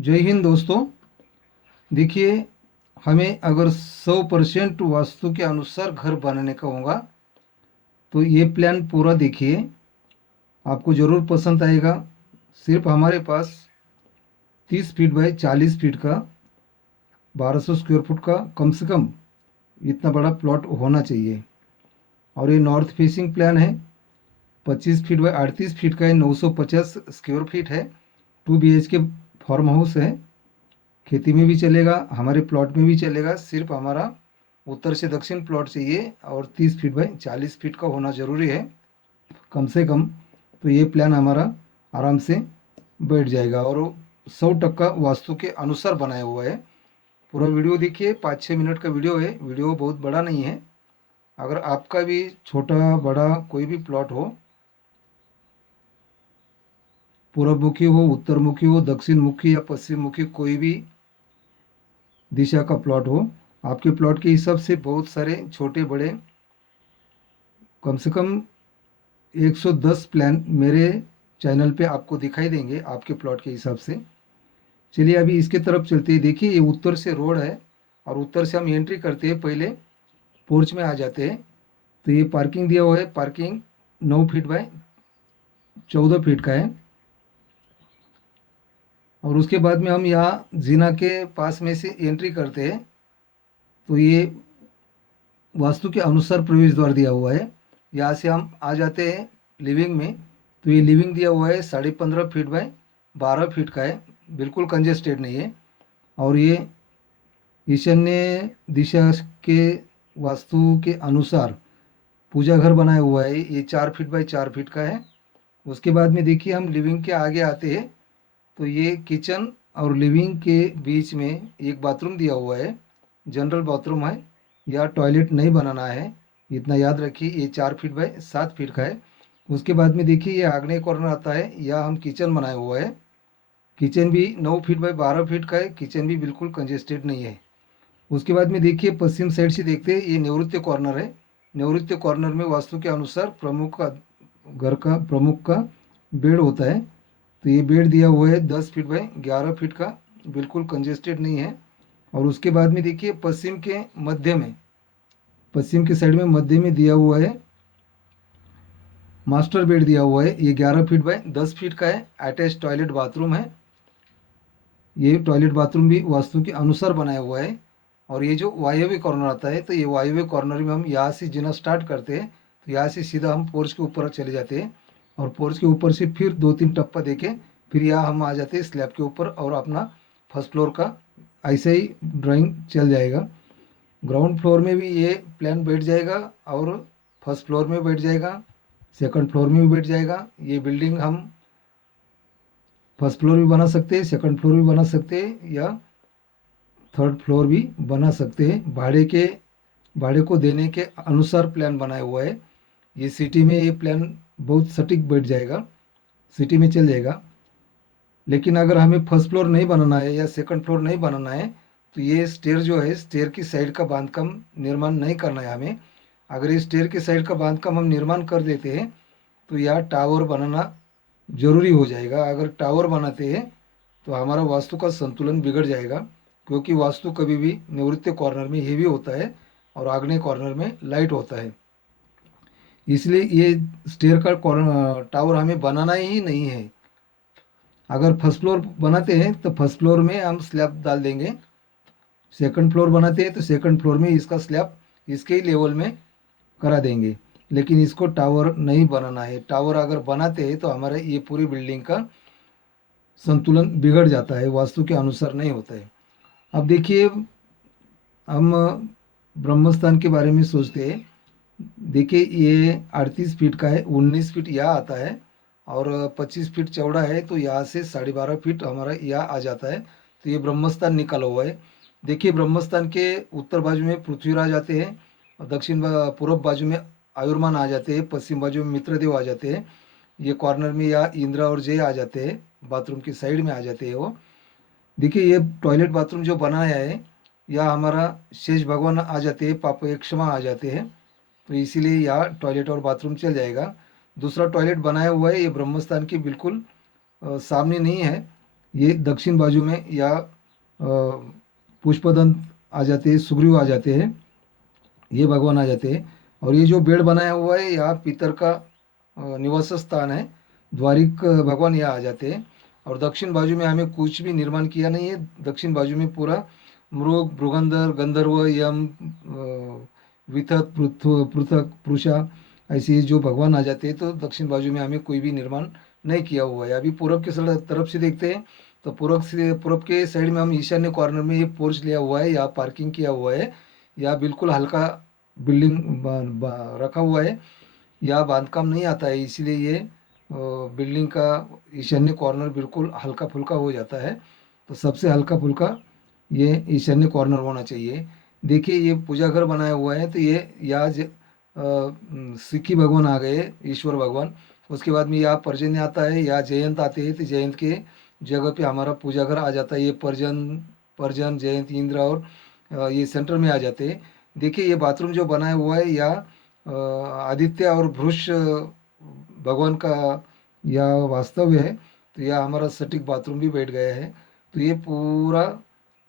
जय हिंद दोस्तों। देखिए, हमें अगर 100% वास्तु के अनुसार घर बनाने का होगा तो ये प्लान पूरा देखिए, आपको ज़रूर पसंद आएगा। सिर्फ हमारे पास 30 फीट बाई 40 फीट का 1200 स्क्वायर फुट का कम से कम इतना बड़ा प्लॉट होना चाहिए। और ये नॉर्थ फेसिंग प्लान है। 25 फीट बाई 38 फीट का है, 950 स्क्वायर फीट है। 2 BHK फार्म हाउस है। खेती में भी चलेगा, हमारे प्लॉट में भी चलेगा। सिर्फ हमारा उत्तर से दक्षिण प्लॉट चाहिए और 30 फीट बाई 40 फीट का होना ज़रूरी है कम से कम। तो ये प्लान हमारा आराम से बैठ जाएगा और 100% वास्तु के अनुसार बनाया हुआ है। पूरा वीडियो देखिए, 5-6 मिनट का वीडियो है। वीडियो बहुत बड़ा नहीं है। अगर आपका भी छोटा बड़ा कोई भी प्लॉट हो, पूर्व मुखी हो, उत्तर मुखी हो, दक्षिण मुखी या पश्चिम मुखी, कोई भी दिशा का प्लॉट हो, आपके प्लॉट के हिसाब से बहुत सारे छोटे बड़े कम से कम 110 प्लान मेरे चैनल पे आपको दिखाई देंगे आपके प्लॉट के हिसाब से। चलिए अभी इसके तरफ चलते हैं। देखिए, ये उत्तर से रोड है और उत्तर से हम एंट्री करते हैं, पहले पोर्च में आ जाते हैं। तो ये पार्किंग दिया हुआ है। पार्किंग 9 फीट बाय 14 फीट का है। और उसके बाद में हम यहाँ जीना के पास में से एंट्री करते हैं तो ये वास्तु के अनुसार प्रवेश द्वार दिया हुआ है। यहाँ से हम आ जाते हैं लिविंग में। तो ये लिविंग दिया हुआ है, 15.5 फीट बाय 12 फीट का है, बिल्कुल कंजेस्टेड नहीं है। और ये ईशान्य दिशा के वास्तु के अनुसार पूजा घर बनाया हुआ है। ये 4 फीट बाय 4 फीट का है। उसके बाद में देखिए, हम लिविंग के आगे आते हैं तो ये किचन और लिविंग के बीच में एक बाथरूम दिया हुआ है, जनरल बाथरूम है। या टॉयलेट नहीं बनाना है, इतना याद रखिए। ये 4 फीट बाय 7 फीट का है। उसके बाद में देखिए, ये आग्नेय कॉर्नर आता है, या हम किचन बनाया हुआ है। किचन भी 9 फीट बाय 12 फीट का है। किचन भी बिल्कुल कंजेस्टेड नहीं है। उसके बाद में देखिए, पश्चिम साइड से देखते हैं, ये निवृत्ति कॉर्नर है। निवृत्ति कॉर्नर में वास्तु के अनुसार प्रमुख का घर का प्रमुख का बेड होता है। तो ये बेड दिया हुआ है 10 फीट बाय 11 फीट का, बिल्कुल कंजेस्टेड नहीं है। और उसके बाद में देखिए, पश्चिम के मध्य में, पश्चिम के साइड में मध्य में दिया हुआ है मास्टर बेड दिया हुआ है। ये 11 फीट बाय 10 फीट का है। अटैच टॉयलेट बाथरूम है। ये टॉयलेट बाथरूम भी वास्तु के अनुसार बनाया हुआ है। और ये जो वायव्य कॉर्नर आता है, तो ये वायव्य कॉर्नर में हम यहाँ से जीना स्टार्ट करते हैं। तो यहाँ से सीधा हम पोर्च के ऊपर चले जाते हैं और पोर्च के ऊपर से फिर 2-3 टप्पा देके फिर यहाँ हम आ जाते हैं स्लैब के ऊपर और अपना फर्स्ट फ्लोर का ऐसे ही ड्राइंग चल जाएगा। ग्राउंड फ्लोर में भी ये प्लान बैठ जाएगा और फर्स्ट फ्लोर में बैठ जाएगा, सेकंड फ्लोर में भी बैठ जाएगा। ये बिल्डिंग हम फर्स्ट फ्लोर भी बना सकते हैं, सेकंड फ्लोर भी बना सकते हैं, या थर्ड फ्लोर भी बना सकते हैं। भाड़े को देने के अनुसार प्लान बनाया हुआ है। ये सिटी में ये प्लान बहुत सटीक बैठ जाएगा, सिटी में चल जाएगा। लेकिन अगर हमें फर्स्ट फ्लोर नहीं बनाना है या सेकंड फ्लोर नहीं बनाना है तो ये स्टेयर जो है, स्टेयर की साइड का बांधकाम निर्माण नहीं करना है हमें। अगर ये स्टेयर की साइड का बांधकाम हम निर्माण कर देते हैं तो यहाँ टावर बनाना जरूरी हो जाएगा। अगर टावर बनाते हैं तो हमारा वास्तु का संतुलन बिगड़ जाएगा, क्योंकि वास्तु कभी भी निवृत्ति कॉर्नर में हेवी होता है और आग्नेय कॉर्नर में लाइट होता है। इसलिए ये स्टेयर का टावर हमें बनाना ही नहीं है। अगर फर्स्ट फ्लोर बनाते हैं तो फर्स्ट फ्लोर में हम स्लैब डाल देंगे, सेकंड फ्लोर बनाते हैं तो सेकंड फ्लोर में इसका स्लैब इसके ही लेवल में करा देंगे। लेकिन इसको टावर नहीं बनाना है। टावर अगर बनाते हैं तो हमारे ये पूरी बिल्डिंग का संतुलन बिगड़ जाता है, वास्तु के अनुसार नहीं होता है। अब देखिए, हम ब्रह्मस्थान के बारे में सोचते हैं। देखिए, ये 38 फीट का है, 19 फीट यहाँ आता है और 25 फीट चौड़ा है। तो यहाँ से 12.5 फीट हमारा यहाँ आ जाता है। तो ये ब्रह्मस्थान निकाला हुआ है। देखिए, ब्रह्मस्थान के उत्तर बाजू में पृथ्वीराज आते हैं और पूर्व बाजू में आयुर्मान आ जाते हैं, पश्चिम बाजू में मित्रदेव आ जाते हैं। ये कॉर्नर में या इंद्र और जय आ जाते हैं, बाथरूम की साइड में आ जाते हैं वो। देखिए, ये टॉयलेट बाथरूम जो बनाया है, या हमारा शेष भगवान आ जाते हैं, पाप एक क्षमा आ जाते हैं। तो इसीलिए यहाँ टॉयलेट और बाथरूम चल जाएगा। दूसरा टॉयलेट बनाया हुआ है, ये ब्रह्मस्थान के बिल्कुल सामने नहीं है। ये दक्षिण बाजू में या पुष्पदंत आ जाते हैं, सुग्रीव आ जाते हैं, ये भगवान आ जाते हैं। और ये जो बेड बनाया हुआ है यहाँ पितर का निवास स्थान है, द्वारिक भगवान यहाँ आ जाते हैं। और दक्षिण बाजू में हमें कुछ भी निर्माण किया नहीं है, दक्षिण बाजू में पूरा मृग भृगंधर गंधर्व यम वितत पृथक पृषा ऐसे जो भगवान आ जाते हैं। तो दक्षिण बाजू में हमें कोई भी निर्माण नहीं किया हुआ है। अभी पूरब के तरफ से देखते हैं, तो पूरब के साइड में हम ईशान्य कॉर्नर में ये पोर्च लिया हुआ है, यहाँ पार्किंग किया हुआ है, या बिल्कुल हल्का बिल्डिंग रखा हुआ है, या बांधकाम नहीं आता है, इसीलिए ये बिल्डिंग का ईशान्य कॉर्नर बिल्कुल हल्का फुल्का हो जाता है। तो सबसे हल्का फुल्का ये ईशान्य कॉर्नर होना चाहिए। देखिए ये पूजा घर बनाया हुआ है, तो ये यहाँ सिक्की भगवान आ गए, ईश्वर भगवान। उसके बाद में यहाँ पर्जन्य आता है, यहाँ जयंत आते हैं, तो जयंत के जगह पे हमारा पूजा घर आ जाता है। ये पर्जन जयंत इंद्र और ये सेंटर में आ जाते हैं। देखिए ये बाथरूम जो बनाया हुआ है या आदित्य और भृष भगवान का या वास्तव्य है, तो यह हमारा सटीक बाथरूम भी बैठ गया है। तो ये पूरा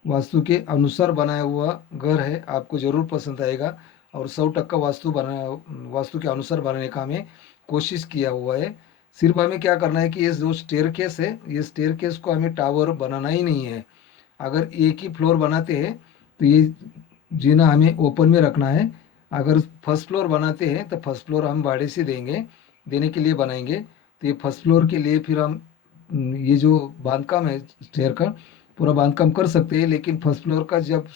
वास्तु के अनुसार बनाया हुआ घर है, आपको ज़रूर पसंद आएगा। और 100% वास्तु के अनुसार बनाने का हमें कोशिश किया हुआ है। सिर्फ हमें क्या करना है कि ये जो स्टेयर केस है, ये स्टेयर केस को हमें टावर बनाना ही नहीं है। अगर एक ही फ्लोर बनाते हैं तो ये जीना हमें ओपन में रखना है। अगर फर्स्ट फ्लोर बनाते हैं तो फर्स्ट फ्लोर हम भाड़े से देने के लिए बनाएंगे। तो ये फर्स्ट फ्लोर के लिए फिर हम ये जो बांधकाम है स्टेयर का पूरा बांधकाम कर सकते हैं, लेकिन फर्स्ट फ्लोर का जब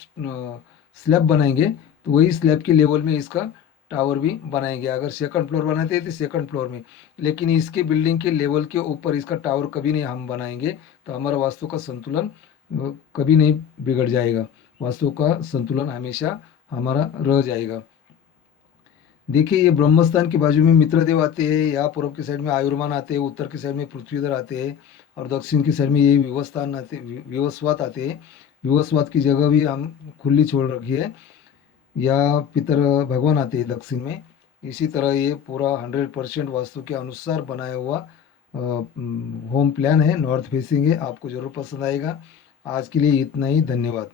स्लैब बनाएंगे तो वही स्लैब के लेवल में इसका टावर भी बनाएंगे। अगर सेकंड फ्लोर बनाते हैं तो सेकंड फ्लोर में, लेकिन इसके बिल्डिंग के लेवल के ऊपर इसका टावर कभी नहीं हम बनाएंगे। तो हमारा वास्तु का संतुलन कभी नहीं बिगड़ जाएगा, वास्तु का संतुलन हमेशा हमारा रह जाएगा। देखिए ये ब्रह्मस्थान के बाजू में मित्रदेव आते हैं, यहाँ पूर्व की साइड में आयुर्मान आते हैं, उत्तर की साइड में पृथ्वीधर आते हैं, और दक्षिण की साइड में ये विवस्वात आते हैं। विवस्वात की जगह भी हम खुली छोड़ रखी है, या पितर भगवान आते हैं दक्षिण में। इसी तरह ये पूरा 100% वास्तु के अनुसार बनाया हुआ होम प्लान है, नॉर्थ फेसिंग है, आपको ज़रूर पसंद आएगा। आज के लिए इतना ही, धन्यवाद।